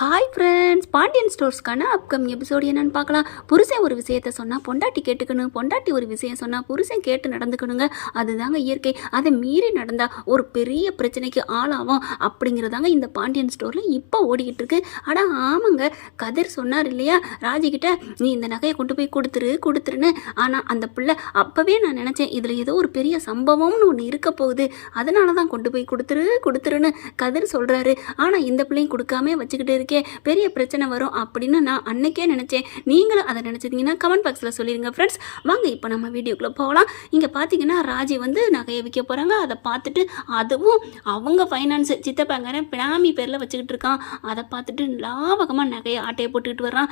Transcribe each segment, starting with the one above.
Hi friends Pandian ஸ்டோர்ஸ்க்கான upcoming episode என்னன்னு பார்க்கலாம். புருஷன் ஒரு விஷயத்த சொன்னால் பொண்டாட்டி கேட்டுக்கணும். பொண்டாட்டி ஒரு விஷயம் சொன்னால் புருஷன் கேட்டு நடந்துக்கணுங்க. அதுதாங்க இயற்கை. அதை மீறி நடந்தால் ஒரு பெரிய பிரச்சனைக்கு ஆளாகும் அப்படிங்கிறதாங்க இந்த பாண்டியன் ஸ்டோரில் இப்போ ஓடிக்கிட்டு இருக்கு ஆனால் ஆமாங்க கதிர் சொன்னார் இல்லையா? ராஜிக்கிட்ட நீ இந்த நகையை கொண்டு போய் கொடுத்துரு கொடுத்துருன்னு. ஆனால் அந்த பிள்ளை அப்போவே நான் நினச்சேன் இதில் ஏதோ ஒரு பெரிய சம்பவம்னு ஒன்று இருக்க போகுது. அதனால தான் கொண்டு போய் கொடுத்துரு கொடுத்துருன்னு. கதிர் சொல்கிறாரு ஆனால் இந்த பிள்ளையும் கொடுக்காம வச்சுக்கிட்டு இருக்கே பெரிய பிரச்சனை வரும் அப்படின்னு நான் அன்னைக்கே நினச்சேன். நீங்களும் அதை நினச்சிருந்தீங்கன்னா கமெண்ட் பாக்ஸில் சொல்லிடுங்க ஃப்ரெண்ட்ஸ் வாங்க இப்போ நம்ம வீடியோக்குள்ளே போகலாம். இங்கே பார்த்தீங்கன்னா ராஜி வந்து நகையை விற்க போகிறாங்க அதை பார்த்துட்டு அதுவும் அவங்க ஃபைனான்ஸு சித்தப்பாங்கிறேன் பினாமி பேரில் வச்சுக்கிட்டு இருக்கான். அதை பார்த்துட்டு லாவகமாக நகையை ஆட்டையை போட்டுக்கிட்டு வர்றான்.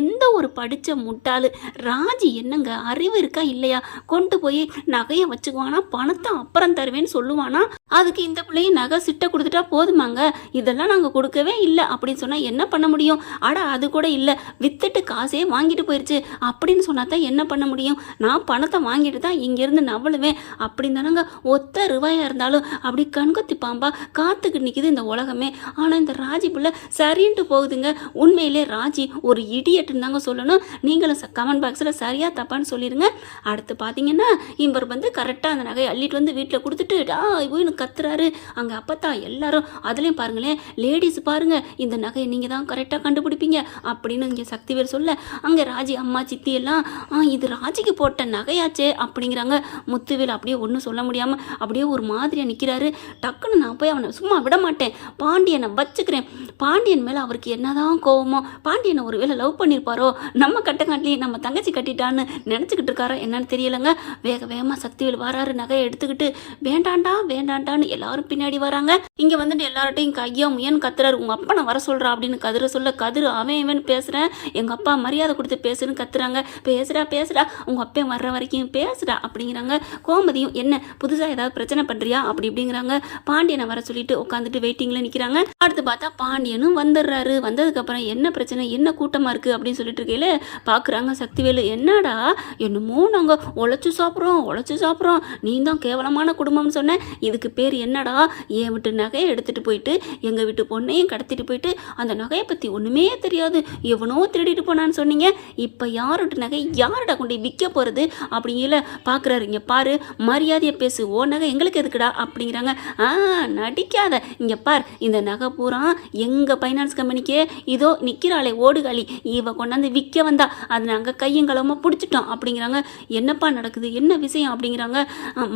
எந்த ஒரு படித்த முட்டாள் ராஜி என்னங்க அறிவு இருக்கா இல்லையா? கொண்டு போய் நகையை வச்சுக்குவானா பணத்தை அப்புறம் தருவேன்னு சொல்லுவானா? அதுக்கு இந்த பிள்ளையும் நகை சிட்டை கொடுத்துட்டா போதுமாங்க? இதெல்லாம் நாங்கள் கொடுக்கவே இல்லை. அப்படின்னு சொன்னால் என்ன பண்ண முடியும்? அட அது கூட இல்லை. வித்துட்டு காசே வாங்கிட்டு போயிடுச்சு அப்படின்னு சொன்னா தான் என்ன பண்ண முடியும்? நான் பணத்தை வாங்கிட்டு தான் இங்கேருந்து நவளுவேன். அப்படின்னு தானங்க ஒத்த ரூபாயாக இருந்தாலும் அப்படி கண்கொத்தி பாம்பா காத்துக்கு நிற்கிது இந்த உலகமே. ஆனால் இந்த ராஜி பிள்ளை சரின்ட்டு போகுதுங்க. உண்மையிலே ராஜி ஒரு இடியட்டுன்னு தாங்க சொல்லணும். நீங்களும் கமெண்ட் பாக்ஸில் சரியாக தப்பான்னு சொல்லிடுங்க அடுத்து பார்த்தீங்கன்னா இவர் வந்து கரெக்டாக அந்த நகையை அள்ளிட்டு வந்து வீட்டில் கொடுத்துட்டு ஆ கத்துறாரு. அங்கே அப்பத்தா எல்லாரும் அதுலேயும் பாருங்களேன் லேடிஸ் பாருங்க இந்த நகையை நீங்கள் தான் கரெக்டாக கண்டுபிடிப்பீங்க அப்படின்னு இங்கே சக்திவேல் சொல்ல அங்கே ராஜி அம்மா சித்தி எல்லாம் ஆ இது ராஜிக்கு போட்ட நகையாச்சே அப்படிங்கிறாங்க. முத்துவேல் அப்படியே ஒன்றும் சொல்ல முடியாமல் அப்படியே ஒரு மாதிரியாக நிற்கிறாரு டக்குன்னு நான் போய் அவனை சும்மா விட மாட்டேன். பாண்டியனை வச்சுக்கிறேன். பாண்டியன் மேலே அவருக்கு என்னதான் கோவமோ பாண்டியனை ஒரு வேளை லவ் பண்ணியிருப்பாரோ நம்ம கட்டங்காட்டிலேயே நம்ம தங்கச்சி கட்டிட்டான்னு நினச்சிக்கிட்டு இருக்காரோ என்னன்னு தெரியலைங்க. வேக வேகமாக சக்திவேல் வராரு நகையை எடுத்துக்கிட்டு வேண்டாண்டா வேண்டாண்டான்னு எல்லாரும் பின்னாடி வராங்க. இங்கே வந்துட்டு எல்லார்ட்டையும் கையா முயன் கத்துறாரு. உங்கள் அப்பா நான் வர சொல்கிறா அப்படின்னு கதிர சொல்ல கதிர் அவன் இவன் பேசுகிறேன் எங்கள் அப்பா மரியாதை கொடுத்து பேசுன்னு கத்துறாங்க. பேசுறா பேசுடா. உங்கள் அப்பா வர்ற வரைக்கும் பேசுறா அப்படிங்கிறாங்க. கோமதியும் என்ன புதுசாக ஏதாவது பிரச்சனை பண்ணுறியா அப்படி இப்படிங்கிறாங்க. பாண்டியனை வர சொல்லிட்டு உட்காந்துட்டு வெயிட்டிங்கில் நிற்கிறாங்க அடுத்து பார்த்தா பாண்டியனும் வந்துடுறாரு. வந்ததுக்கப்புறம் என்ன பிரச்சனை என்ன கூட்டமாக இருக்குது அப்படின்னு சொல்லிட்டு இருக்கையில பார்க்குறாங்க சக்திவேலு. என்னடா என்னமோ நாங்கள் உழைச்சி சாப்பிட்றோம் உழைச்சி சாப்பிட்றோம். நீ தான் கேவலமான குடும்பம்னு சொன்னேன் இதுக்கு பேர் என்னடா? என் வீட்டு நகையை எடுத்துகிட்டு போயிட்டு எங்கள் வீட்டு பொண்ணையும் கடத்திட்டு போயிட்டு அந்த நகையை பற்றி ஒன்றுமே தெரியாது. எவனோ திருடிட்டு போனான்னு சொன்னீங்க. இப்போ யார் நகை யாருடா கொண்டு போய் விற்க போகிறது அப்படிங்கிற பார்க்குறாரு இங்கே பாரு மரியாதையை பேசு. ஓ நகை எங்களுக்கு எதுக்குடா? அப்படிங்கிறாங்க. ஆ நடிக்காத. இங்கே பார் இந்த நகை பூரா எங்கள் ஃபைனான்ஸ் கம்பெனிக்கே இதோ நிற்கிறாளே ஓடுகாளி இவ கொண்டாந்து விற்க வந்தா அது நாங்கள் கையங்களமாக பிடிச்சிட்டோம் அப்படிங்கிறாங்க. என்னப்பா நடக்குது? என்ன விஷயம்? அப்படிங்கிறாங்க.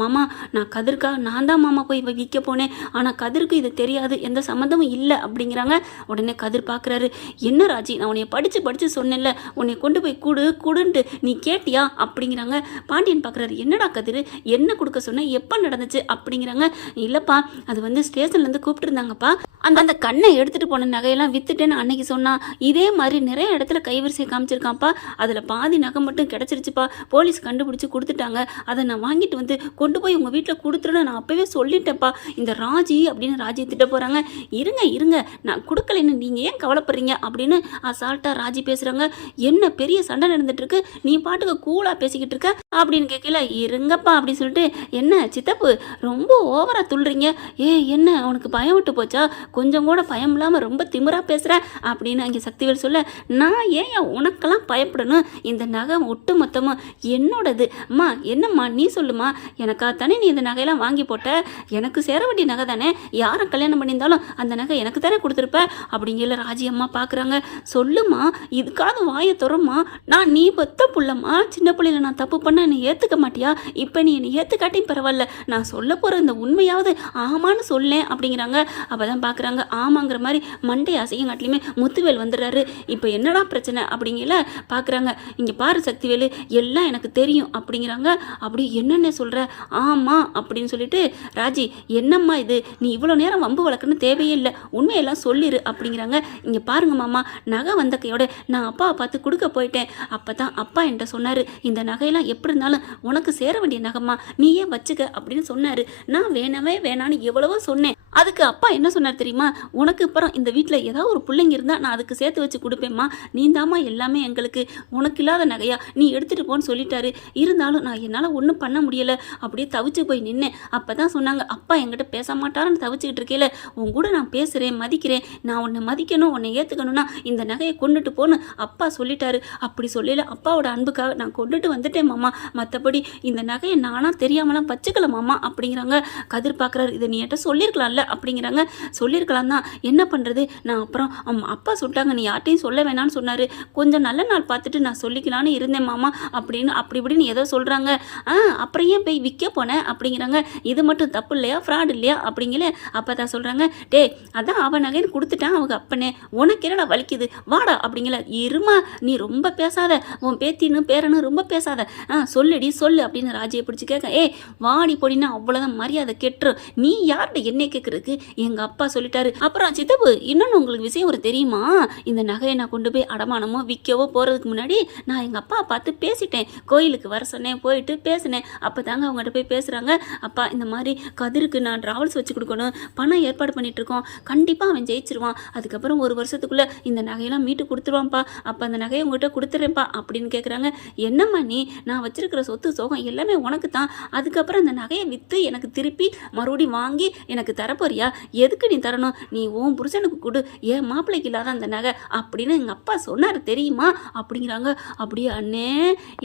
மாமா நான் கதிர்க்கா நான் தான் மாமா போய் வி- விற்க போனேன். ஆனால் கதிருக்கு இது தெரியாது. எந்த சம்மந்தமும் இல்லை அப்படிங்கிறாங்க. உடனே கதிர் பார்க்குறாரு என்ன ராஜி நான் உன்னைய படித்து படித்து சொன்னேன்ல. உன்னை கொண்டு போய் கொடு கூடுன்ட்டு நீ கேட்டியா? அப்படிங்கிறாங்க. பாண்டியன் பார்க்குறாரு என்னடா கதிர்? என்ன கொடுக்க சொன்ன? எப்போ நடந்துச்சு? அப்படிங்கிறாங்க. இல்லைப்பா அது வந்து ஸ்டேஷன்லேருந்து கூப்பிட்டுருந்தாங்கப்பா அந்த அந்த கண்ணை எடுத்துகிட்டு போன நகையெல்லாம் வித்துட்டேன்னு அன்னைக்கு சொன்னான் இதே மாதிரி நிறைய இடத்துல கைவரிசை காமிச்சிருக்கான்ப்பா. அதில் பாதி நகை மட்டும் கிடச்சிருச்சுப்பா. போலீஸ் கண்டுபிடிச்சி கொடுத்துட்டாங்க. அதை நான் வாங்கிட்டு வந்து கொண்டு போய் உங்கள் வீட்டில் கொடுத்துருன்னு நான் அப்போவே சொல்லி சொல்லிட்டேன்ப்பா. இந்த ராஜி அப்படின்னு ராஜி திட்ட போகிறாங்க இருங்க இருங்க. நான் கொடுக்கலைன்னு நீங்கள் ஏன் கவலைப்படுறீங்க? அப்படின்னு அசால்ட்டாக ராஜி பேசுகிறாங்க என்ன பெரிய சண்டை நடந்துட்டுருக்கு? நீ பாட்டுக்கு கூலாக பேசிக்கிட்டு இருக்க? அப்படின்னு கேட்கல இருங்கப்பா அப்படின்னு சொல்லிட்டு என்ன சித்தப்பு ரொம்ப ஓவராக துள்ளுறீங்க? ஏ என்ன உனக்கு பயம் விட்டு போச்சா? கொஞ்சம் கூட பயம் இல்லாமல் ரொம்ப திமிராக பேசுகிற அப்படின்னு அங்கே சக்திவேல் சொல்ல நான் ஏன் உனக்கெல்லாம் பயப்படணும்? இந்த நகை ஒட்டு மொத்தமும் என்னோடது. அம்மா என்னம்மா நீ சொல்லுமா? எனக்கா தானே நீ இந்த நகையெல்லாம் வாங்கி போட்ட? எனக்கு சேர வேண்டிய நகை தானே? யாரை கல்யாணம் பண்ணியிருந்தாலும் அந்த நகை எனக்கு தானே கொடுத்துருப்ப? அப்படிங்கிற ராஜி அம்மா பார்க்குறாங்க. சொல்லுமா இதுக்காவது வாயை துறம்மா. நான் நீ பத்த புள்ளம்மா. சின்ன பிள்ளையில நான் தப்பு பண்ண என்னை ஏற்றுக்க மாட்டியா? இப்போ நீ என்னை ஏற்றுக்காட்டியும் பரவாயில்ல. நான் சொல்ல போகிற இந்த உண்மையாவது ஆமான்னு சொல்லேன் அப்படிங்கிறாங்க. அப்போ தான் பார்க்குறாங்க ஆமாங்கிற மாதிரி மண்டை அசையங்காட்டிலையுமே முத்துவேல் வந்துடுறாரு. இப்போ என்னடா பிரச்சனை அப்படிங்கிற பார்க்குறாங்க. இங்கே பாரு சக்திவேலு எல்லாம் எனக்கு தெரியும் அப்படிங்கிறாங்க. அப்படி என்னென்ன சொல்கிற ஆமாம் அப்படின்னு சொல்லிட்டு ராஜ் என்னம்மா இது? நீ இவ்வளோ நேரம் வம்பு வழக்குன்னு தேவையே இல்லை. உண்மையெல்லாம் சொல்லிடு அப்படிங்கிறாங்க. இங்கே பாருங்க மாமா நகை வந்த கையோட நான் அப்பாவை பார்த்து கொடுக்க போயிட்டேன். அப்போ தான் அப்பா என்கிட்ட சொன்னார் இந்த நகையெல்லாம் எப்படி இருந்தாலும் உனக்கு சேர வேண்டிய நகைம்மா. நீயே வச்சுக்க? அப்படின்னு சொன்னார். நான் வேணவே வேணான்னு எவ்வளவோ சொன்னேன். அதுக்கு அப்பா என்ன சொன்னார் தெரியுமா? உனக்கு அப்புறம் இந்த வீட்டில் ஏதாவது ஒரு பிள்ளைங்க இருந்தால் நான் அதுக்கு சேர்த்து வச்சு கொடுப்பேம்மா. நீ தாம்மா எல்லாமே எங்களுக்கு. உனக்கு இல்லாத நகையா? நீ எடுத்துகிட்டு போன்னு சொல்லிட்டாரு. இருந்தாலும் நான் என்னால் ஒன்றும் பண்ண முடியலை. அப்படியே தவிச்சு போய் நின்னேன். அப்போ தான் சொன்னாங்க அப்பா என்கிட்ட பேச மாட்டாருன்னு தவிச்சுக்கிட்டு இருக்கேல உன் கூட நான் பேசுகிறேன் மதிக்கிறேன். நான் உன்னை மதிக்கணும் உன்னை ஏற்றுக்கணும்னா இந்த நகையை கொண்டுட்டு போன்னு அப்பா சொல்லிட்டாரு. அப்படி சொல்லல அப்பாவோட அன்புக்காக நான் கொண்டுட்டு வந்துட்டேன் மாமா. மற்றபடி இந்த நகையை நானாக தெரியாமலாம் வச்சுக்கல மாமா அப்படிங்கிறாங்க. கதிர் பார்க்குறாரு இதை நீ என்கிட்ட சொல்லியிருக்கலாம்ல. அப்படிங்கிறாங்க. சொல்லியிருக்கலாம் தான் என்ன பண்ணுறது நான் அப்புறம் அம்மா அப்பா சொல்லிட்டாங்க. நீ யார்ட்டையும் சொல்ல வேணான்னு சொன்னார். கொஞ்சம் நல்ல நாள் பார்த்துட்டு நான் சொல்லிக்கலான்னு இருந்தேன் மாமா. அப்படின்னு அப்படி இப்படின்னு ஏதோ சொல்கிறாங்க ஆ அப்புறம் ஏன் போய் விற்க போனேன் அப்படிங்கிறாங்க. இது மட்டும் தப்பு இல்லையா? ஃப்ராட் இல்லையா? அப்படிங்களே அப்போ தான் சொல்கிறாங்க டேய் அதான் அவன் நகைன்னு கொடுத்துட்டான் அவங்க அப்பனே. உனக்கு என்னடா வலிக்குது? வாடா. அப்படிங்கல இருமா நீ ரொம்ப பேசாத. உன் பேத்தின்னு பேரனு ரொம்ப பேசாத. ஆ சொல்லுடி சொல்லு. அப்படின்னு ராஜியை பிடிச்சி கேட்க ஏ வாடி பொடினா அவ்வளோதான் மரியாதை கெட்டுரும். நீ யார்கிட்ட என்ன கேட்குறதுக்கு எங்கள் அப்பா சொல்லிட்டாரு. அப்புறம் சித்தப்பு இன்னொன்று உங்களுக்கு விஷயம் ஒரு தெரியுமா? இந்த நகையை நான் கொண்டு போய் அடமானமோ விற்கவோ போகிறதுக்கு முன்னாடி நான் எங்கள் அப்பா பார்த்து பேசிட்டேன். கோயிலுக்கு வர சொன்னேன் போயிட்டு பேசினேன். அப்போ தாங்க அவங்ககிட்ட போய் பேசுகிறாங்க அப்பா இந்த மாதிரி கதிருக்கு நான் ட்ராவல்ஸ் வச்சு கொடுக்கணும். பணம் ஏற்பாடு பண்ணிட்டு இருக்கோம். கண்டிப்பாக அவன் ஜெயிச்சிருவான். அதுக்கப்புறம் ஒரு வருஷத்துக்குள்ளே இந்த நகையெல்லாம் மீட்டு கொடுத்துருவான்ப்பா. அப்போ அந்த நகையை உங்ககிட்ட கொடுத்துட்றேன்ப்பா அப்படின்னு கேட்குறாங்க என்னம்மா நீ? நான் வச்சிருக்கிற சொத்து சோகம் எல்லாமே உனக்கு தான் அதுக்கப்புறம் அந்த நகையை விற்று எனக்கு திருப்பி மறுபடியும் வாங்கி எனக்கு தரப்போறியா எதுக்கு நீ தரணும்? நீ உன் புருஷனுக்கு கொடு. ஏன் மாப்பிள்ளைக்கு இல்லாத அந்த நகை. அப்படின்னு எங்கள் அப்பா சொன்னார் தெரியுமா? அப்படிங்கிறாங்க. அப்படியே அண்ணே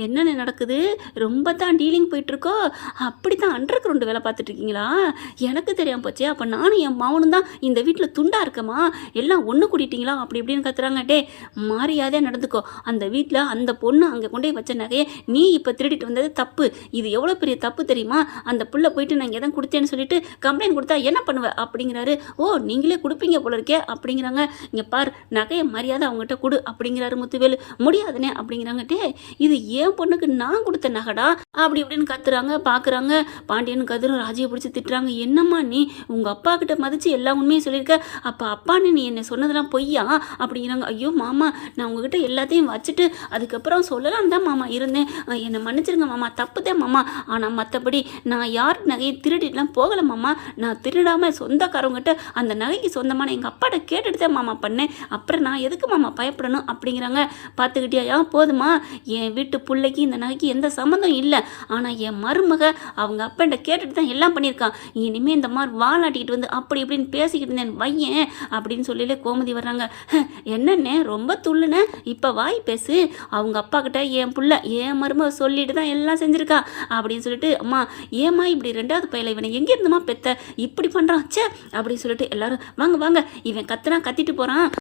என்னென்ன நடக்குது? ரொம்ப தான் டீலிங் போயிட்டுருக்கோ? அப்படி தான் அண்டர் கிரவுண்டு வேலை பார்த்துட்டு இருக்கீங்களா எனக்கு தெரியாமல் போச்சே. அப்போ நானும் என் மாவனும் தான் இந்த வீட்டில் துண்டாக இருக்கமா? எல்லாம் ஒன்று கூட்டிட்டீங்களா அப்படி இப்படின்னு கத்துறாங்க. டே மரியாதையாக நடந்துக்கோ. அந்த வீட்டில் அந்த பொண்ணு அங்கே கொண்டு போய் வச்ச நகையை நீ இப்போ திருடிட்டு வந்தது தப்பு. இது எவ்வளோ பெரிய தப்பு தெரியுமா? அந்த புள்ள போயிட்டு நான் இங்கே தான் கொடுத்தேன்னு சொல்லிட்டு கம்ப்ளைண்ட் கொடுத்தா என்ன பண்ணுவ அப்படிங்கிறாரு. ஓ நீங்களே கொடுப்பீங்க போல இருக்கே அப்படிங்கிறாங்க. இங்கே பார் நகையை மரியாதை அவங்ககிட்ட கொடு அப்படிங்கிறாரு முத்துவேலு. முடியாதுனே அப்படிங்கிறாங்க. டே இது ஏன் பொண்ணுக்கு நான் கொடுத்த நகைடா? அப்படி இப்படின்னு கத்துறாங்க பார்க்குறாங்க பாண்டியன் கதிரும் ராஜியை பிடிச்சி திட்டுறாங்க. என்னம்மா நீ உங்கள் அப்பா கிட்ட மதித்து எல்லா உண்மையும் சொல்லியிருக்க? அப்போ அப்பான்னு நீ என்னை சொன்னதெல்லாம் பொய்யா? அப்படிங்கிறாங்க. ஐயோ மாமா நான் உங்ககிட்ட எல்லாத்தையும் வச்சுட்டு அதுக்கப்புறம் சொல்லலாம்னு தான் மாமா இருந்தேன். என்னை மன்னிச்சிருங்க மாமா. தப்பு தான் மாமா. ஆனால் மற்றபடி நான் யார் நகையை திருடிட்டுலாம் போகலை மாமா. நான் திருடாமல் சொந்தக்காரவங்ககிட்ட அந்த நகைக்கு சொந்தமான எங்கள் அப்பாட்ட கேட்டுட்டு தான் மாமா பண்ணேன். அப்புறம் நான் எதுக்கு மாமா பயப்படணும் அப்படிங்கிறாங்க. பார்த்துக்கிட்டியா? போதுமா? என் வீட்டு பிள்ளைக்கு இந்த நகைக்கு எந்த சம்மந்தம் இல்லை. ஆனால் என் மருமக அவங்க அப்பன்ட்ட கேட்டுட்டு தான் எல்லாம் பண்ணியிருக்கான் இனிமேல் இந்த மாதிரி வாழாட்டிக்கிட்டு வந்து அப்படி இப்படின்னு பேசிக்கிட்டு இருந்தேன். வையேன் அப்படின்னு சொல்லிலே கோமதி வர்றாங்க. என்னண்ணே? ரொம்ப துள்ளுன? இப்போ வாய் பேசு. அவங்க அப்பா கிட்ட என் புள்ள என் மருமக சொல்லிட்டு தான் எல்லாம் செஞ்சுருக்கா. அப்படின்னு சொல்லிட்டு அம்மா ஏம்மா இப்படி ரெண்டாவது பையில இவனை எங்கேருந்துமா பெத்த? இப்படி பண்ணுறான் ச்சே அப்படின்னு சொல்லிட்டு எல்லாரும் வாங்க வாங்க இவன் கத்துனா கத்திட்டு போகிறான்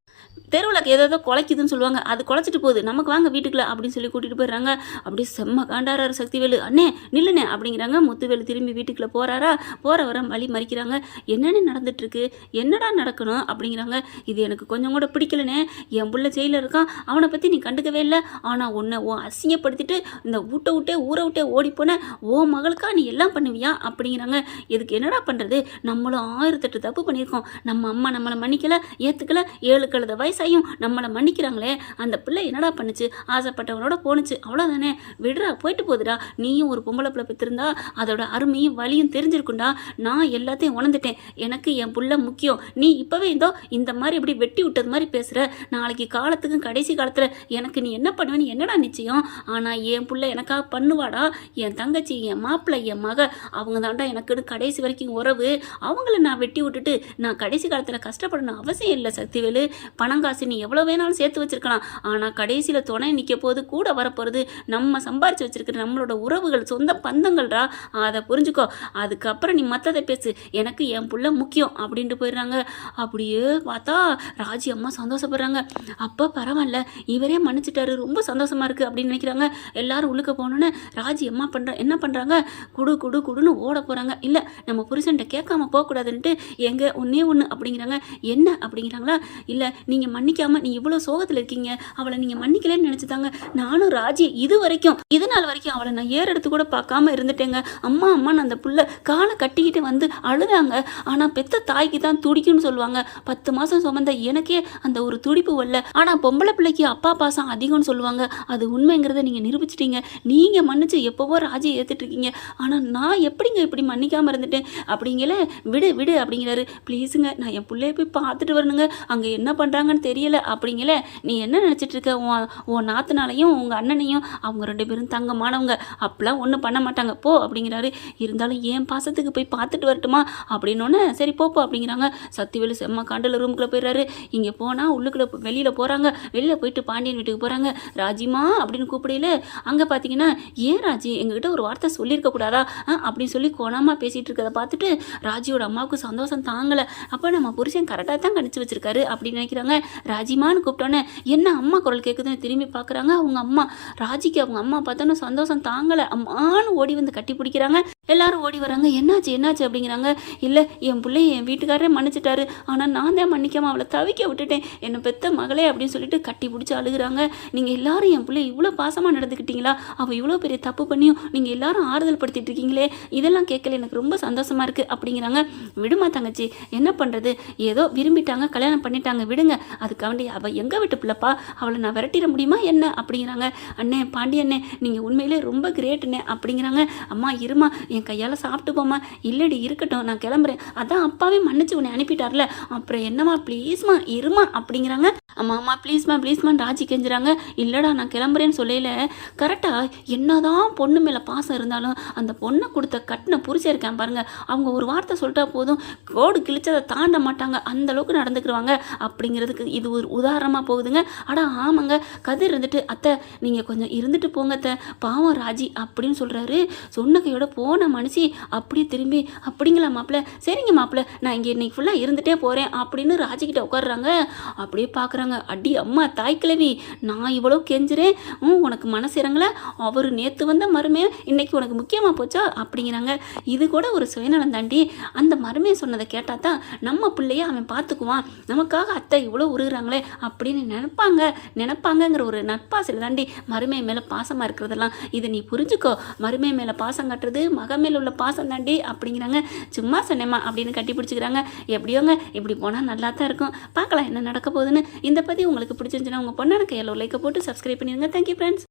தெருவில் ஏதோ குலைக்குதுன்னு சொல்லுவாங்க. அது குலைச்சிட்டு போகுது. நமக்கு வாங்க வீட்டுக்குள்ள அப்படின்னு சொல்லி கூட்டிகிட்டு போயிடுறாங்க. அப்படியே செம்ம காண்டாராரு சக்திவேலு. அண்ணே நில்லுண்ணே அப்படிங்கிறாங்க. முத்துவேலு திரும்பி வீட்டுக்குள்ளே போகிறாரா போகிற வர வழி மறிக்கிறாங்க. என்னென்ன நடந்துட்டுருக்கு? என்னடா நடக்கணும்? அப்படிங்கிறாங்க. இது எனக்கு கொஞ்சம் கூட பிடிக்கலனே என் புள்ள ஜெயிலில் இருக்கான். அவனை பற்றி நீ கண்டுக்கவே இல்லை. ஆனால் உன்னை ஓ அசிங்கப்படுத்திட்டு இந்த வீட்டை விட்டே ஊரை விட்டே ஓடிப்போன ஓ மகளுக்கா நீ எல்லாம் பண்ணுவியா? அப்படிங்கிறாங்க. இதுக்கு என்னடா பண்ணுறது நம்மளும் ஆயிரத்தெட்டு தப்பு பண்ணியிருக்கோம். நம்ம அம்மா நம்மளை மன்னிக்கலை ஏற்றுக்கல ஏழு கழுத வயசாயும் நம்மளை மன்னிக்கிறாங்களே அந்த பிள்ளை என்னடா பண்ணுச்சு? ஆசைப்பட்டவனோட போணுச்சு. அவ்வளோதானே விடுறா போயிட்டு போகுதுடா நீயும் ஒரு பொம்பளை பிள்ளை பெற்றிருந்தா அதோட அருமையும் வலியும் தெரிஞ்சிருக்குண்டா நான் எல்லாத்தையும் உணர்ந்துட்டேன். எனக்கு என் புள்ள முக்கியம். நீ இப்போவே இதோ இந்த மாதிரி இப்படி வெட்டி விட்டது மாதிரி பேசுகிற நாளைக்கு காலத்துக்கும் கடைசி காலத்தில் எனக்கு நீ என்ன பண்ணுவேன்னு என்னடா நிச்சயம்? ஆனால் என் புள்ள எனக்காக பண்ணுவாடா? என் தங்கச்சி என் மாப்பிள்ளை என் மக அவங்க தாண்டா எனக்குன்னு கடைசி வரைக்கும் உறவு. அவங்கள நான் வெட்டி விட்டுட்டு நான் கடைசி காலத்தில் கஷ்டப்படணும் அவசியம் இல்லை சக்திவேலு. பணம் காசு நீ எவ்வளோ வேணாலும் சேர்த்து வச்சிருக்கலாம். ஆனால் கடைசியில் துணை நிற்க போது கூட வரப்போகிறது நம்ம சம்பாரித்து வச்சிருக்கிற நம்மளோட உறவுகள் சொந்த பந்தங்கள்டா அதை புரிஞ்சுக்கோ. அதுக்கப்புறம் நீ மற்றதை பேசு. எனக்கு என் புள்ள முக்கியம் அப்படின்ட்டு போயிடுறாங்க. அப்படியே பார்த்தா ராஜி அம்மா சந்தோஷப்படுறாங்க. அப்போ பரவாயில்ல இவரே மன்னிச்சிட்டாரு. ரொம்ப சந்தோஷமா இருக்கு அப்படின்னு நினைக்கிறாங்க. எல்லாரும் உள்ளுக்க போகணுன்னு ராஜி அம்மா பண்ணுற என்ன பண்ணுறாங்க குடு குடு குடுன்னு ஓட போகிறாங்க இல்லை நம்ம புருஷன்ட்ட கேட்காம போகக்கூடாதுன்ட்டு எங்கே ஒன்றே ஒன்று அப்படிங்கிறாங்க. என்ன அப்படிங்கிறாங்களா? இல்லை நீங்கள் மன்னிக்காம நீ இவ்வளோ சோகத்தில் இருக்கீங்க. அவளை நீங்கள் மன்னிக்கலன்னு நினச்சிதாங்க. நானும் ராஜி இது வரைக்கும் இது நாள் வரைக்கும் அவளை நான் ஏறெடுத்து கூட பார்க்காம இருந்துட்டேங்க. அம்மா அம்மான்னு அந்த புள்ள காலை கட்டிக்கிட்டு வந்து அழுதாங்க. ஆனால் பெத்த தாய்க்கு தான் துடிக்கும்னு சொல்லுவாங்க. பத்து மாதம் சுமந்த எனக்கே அந்த ஒரு துடிப்பு வரல. ஆனால் பொம்பளை பிள்ளைக்கு அப்பா பாசம் அதிகம்னு சொல்லுவாங்க. அது உண்மைங்கிறத நீங்கள் நிரூபிச்சிட்டீங்க. நீங்கள் மன்னிச்சு எப்போவோ ராஜியை ஏற்றுட்டு இருக்கீங்க. ஆனால் நான் எப்படிங்க இப்படி மன்னிக்காமல் இருந்துட்டேன்? அப்படிங்கல விடு விடு அப்படிங்கிறாரு. ப்ளீஸுங்க நான் என் பிள்ளைய போய் பார்த்துட்டு வரணுங்க. அங்கே என்ன பண்ணுறாங்கன்னு தெரியல அப்படிங்கல நீ என்ன நினச்சிட்டு இருக்க உன் உன் நாத்தனாலையும் உங்கள் அண்ணனையும் அவங்க ரெண்டு பேரும் தங்கமானவங்க. அப்பெல்லாம் ஒன்றும் பண்ண மாட்டாங்க. போ அப்படிங்கிறாரு. இருந்தாலும் என் பாசத்துக்கு போய் பார்த்துட்டு வரட்டுமா? அப்படின்னோடனே சரி போப்போ அப்படிங்கிறாங்க. சத்திவேலு செம்ம காண்டில் ரூமுக்குள்ளே போயிடுறாரு. இங்கே போனால் உள்ளுக்குள்ளே வெளியில் போகிறாங்க வெளியில் போயிட்டு பாண்டியன் வீட்டுக்கு போகிறாங்க ராஜிமா அப்படின்னு கூப்பிடையில அங்கே பார்த்தீங்கன்னா ஏன் ராஜி? எங்ககிட்ட ஒரு வார்த்தை சொல்லியிருக்க கூடாதா? அப்படின்னு சொல்லி கோணமாக பேசிகிட்டு இருக்கதை பார்த்துட்டு ராஜியோட அம்மாவுக்கு சந்தோஷம் தாங்கலை. அப்போ நம்ம புருஷன் கரெக்டாக தான் கணிச்சு வச்சிருக்காரு அப்படின்னு நினைக்கிறாங்க. ராஜிமான்னு கூப்பிட்டோன்னே என்ன அம்மா குரல் கேட்குதுன்னு திரும்பி பார்க்குறாங்க அவங்க அம்மா ராஜிக்கு அவங்க அம்மா பார்த்தோன்னே சந்தோஷம் தாங்கலை. அம்மான்னு ஓடி வந்து கட்டி பிடிக்கிறாங்க. எல்லாரும் ஓடி வராங்க. என்னாச்சு என்னாச்சு? அப்படிங்கிறாங்க. இல்லை என் பிள்ளை என் வீட்டுக்காரரே மன்னிச்சிட்டாரு. ஆனால் நான் தான் மன்னிக்காமல் அவளை தவிக்க விட்டுட்டேன். என்னை பெத்த மகளே அப்படின்னு சொல்லிட்டு கட்டி பிடிச்சி அழுகுறாங்க. நீங்கள் எல்லாரும் என் பிள்ளை இவ்வளோ பாசமாக நடந்துக்கிட்டீங்களா? அவள் இவ்வளோ பெரிய தப்பு பண்ணியும் நீங்கள் எல்லாரும் ஆறுதல் படுத்திட்டு இருக்கீங்களே இதெல்லாம் கேட்கல எனக்கு ரொம்ப சந்தோஷமா இருக்குது அப்படிங்கிறாங்க. விடுமா தங்கச்சி. என்ன பண்ணுறது ஏதோ விரும்பிட்டாங்க கல்யாணம் பண்ணிட்டாங்க. விடுங்க. அதுக்காண்டி அவள் எங்கள் வீட்டு பிள்ளைப்பா? அவளை நான் விரட்டிட முடியுமா என்ன? அப்படிங்கிறாங்க. அண்ணே பாண்டியண்ணே நீங்கள் உண்மையிலே ரொம்ப கிரேட்டுண்ணே அப்படிங்கிறாங்க. அம்மா இருமா. என் கையால் சாப்பிட்டு போமா இல்லடி இருக்கட்டும் நான் கிளம்புறேன். அதான் அப்பாவே மன்னிச்சு உன்னை அனுப்பிட்டார்ல. அப்புறம் என்னம்மா ப்ளீஸ்மா இருமா அப்படிங்கிறாங்க. அம்மா அம்மா ப்ளீஸ்மா ப்ளீஸ்மா ராஜி கெஞ்சுறாங்க. இல்லைடா நான் கிளம்புறேன்னு சொல்லல. கரெக்டாக என்னதான் பொண்ணு மேலே பாசம் இருந்தாலும் அந்த பொண்ணை கொடுத்த கட்டின புரிச்சிருக்கேன் பாருங்க. அவங்க ஒரு வார்த்தை சொல்லிட்டா போதும். கோடு கிழிச்சதை தாண்ட மாட்டாங்க. அந்த அளவுக்கு நடந்துக்கிருவாங்க. அப்படிங்கிறதுக்கு இது ஒரு உதாரணமாக போகுதுங்க. அடா ஆமாங்க. கதிர் இருந்துட்டு அத்தை நீங்கள் கொஞ்சம் இருந்துட்டு போங்க அத்தை. பாவம் ராஜி அப்படின்னு சொல்கிறாரு சொன்ன கையோட போன மனுஷி அப்படியே திரும்பி அப்படிங்களா மாப்பிள்ள சரிங்க மாப்பிள்ள நான் இங்கே இன்னைக்கு ஃபுல்லாக இருந்துகிட்டே போகிறேன் அப்படின்னு ராஜிக்கிட்ட உட்காடுறாங்க அப்படியே பார்க்குறாங்க அடி அம்மா தாய் கிழவி நான் இவ்வளோ கெஞ்சுறேன். ம் உனக்கு மனசு இறங்கல. அவர் நேற்று வந்த மருமே இன்னைக்கு உனக்கு முக்கியமாக போச்சா? அப்படிங்கிறாங்க. இது கூட ஒரு சுயநலம் தாண்டி அந்த மருமையை சொன்னதை கேட்டால் தான் நம்ம பிள்ளைய அவன் பார்த்துக்குவான் நமக்காக அத்தை இவ்வளோ உருகுறாங்களே அப்படின்னு நினைப்பாங்க. நினைப்பாங்கங்கிற ஒரு நட்பாசையில் தாண்டி மருமை மேலே பாசமாக இருக்கிறதெல்லாம் இதை நீ புரிஞ்சுக்கோ. மருமை மேலே பாசம் கட்டுறது மக மேல உள்ள பாசம் தாண்டி அப்படிங்கிறாங்க. சும்மா சொன்னேம்மா அப்படின்னு கட்டி பிடிச்சிக்கிறாங்க. எப்படியோங்க இப்படி போனால் நல்லா தான் இருக்கும். பார்க்கலாம் என்ன நடக்க போகுதுன்னு. இந்த பற்றி உங்களுக்கு பிடிச்சிருந்துச்சுன்னா உங்கள் பொண்ணு எனக்கு எல்லோ லைக்கை போட்டு சப்ஸ்கிரைப் பண்ணிடுங்க. Thank you friends